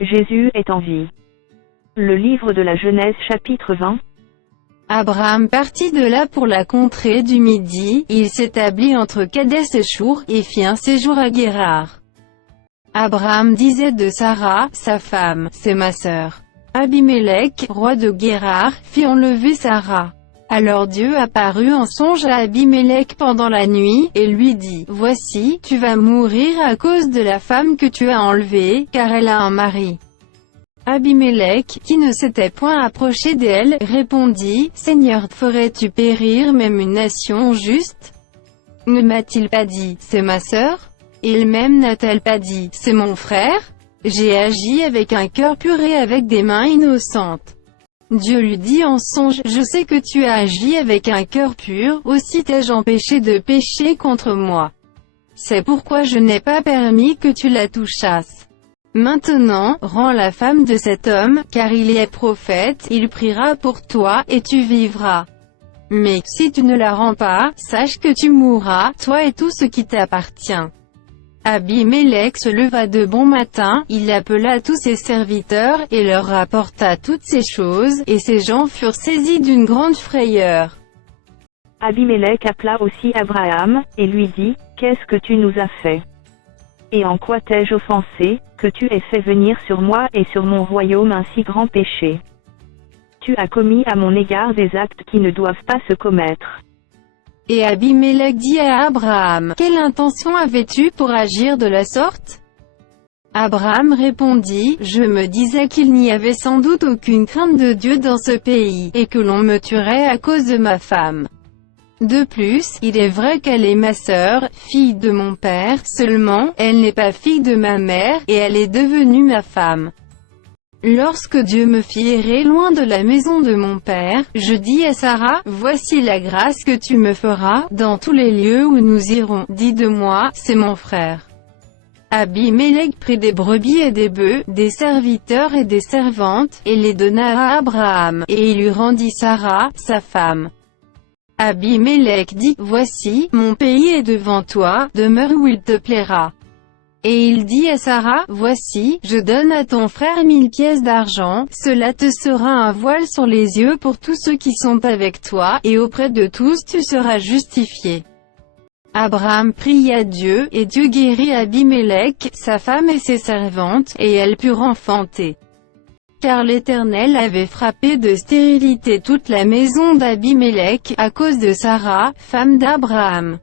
Jésus est en vie. Le livre de la Genèse chapitre 20. Abraham partit de là pour la contrée du Midi, il s'établit entre Kadès et Chour, et fit un séjour à Guérar. Abraham disait de Sarah, sa femme, c'est ma sœur. Abimélec, roi de Guérar, fit enlever Sarah. Alors Dieu apparut en songe à Abimélec pendant la nuit, et lui dit, voici, tu vas mourir à cause de la femme que tu as enlevée, car elle a un mari. Abimélec, qui ne s'était point approché d'elle, répondit, Seigneur, ferais-tu périr même une nation juste? Ne m'a-t-il pas dit, c'est ma sœur? Elle-même n'a-t-elle pas dit, c'est mon frère? J'ai agi avec un cœur pur et avec des mains innocentes. Dieu lui dit en songe, je sais que tu as agi avec un cœur pur, aussi t'ai-je empêché de pécher contre moi. C'est pourquoi je n'ai pas permis que tu la touchasses. Maintenant, rends la femme de cet homme, car il est prophète, il priera pour toi, et tu vivras. Mais, si tu ne la rends pas, sache que tu mourras, toi et tout ce qui t'appartient. Abimélec se leva de bon matin, il appela tous ses serviteurs, et leur rapporta toutes ces choses, et ces gens furent saisis d'une grande frayeur. Abimélec appela aussi Abraham, et lui dit, qu'est-ce que tu nous as fait? Et en quoi t'ai-je offensé, que tu aies fait venir sur moi et sur mon royaume un si grand péché? Tu as commis à mon égard des actes qui ne doivent pas se commettre. Et Abimélec dit à Abraham, quelle intention avais-tu pour agir de la sorte? Abraham répondit, je me disais qu'il n'y avait sans doute aucune crainte de Dieu dans ce pays, et que l'on me tuerait à cause de ma femme. De plus, il est vrai qu'elle est ma sœur, fille de mon père, seulement, elle n'est pas fille de ma mère, et elle est devenue ma femme. Lorsque Dieu me fit errer loin de la maison de mon père, je dis à Sarah, voici la grâce que tu me feras, dans tous les lieux où nous irons, dis de moi, c'est mon frère. Abimélec prit des brebis et des bœufs, des serviteurs et des servantes, et les donna à Abraham, et il lui rendit Sarah, sa femme. Abimélec dit, voici, mon pays est devant toi, demeure où il te plaira. Et il dit à Sarah, voici, je donne à ton frère 1000 pièces d'argent, cela te sera un voile sur les yeux pour tous ceux qui sont avec toi, et auprès de tous tu seras justifié. Abraham pria Dieu, et Dieu guérit Abimélec, sa femme et ses servantes, et elles purent enfanter. Car l'Éternel avait frappé de stérilité toute la maison d'Abimélec, à cause de Sarah, femme d'Abraham.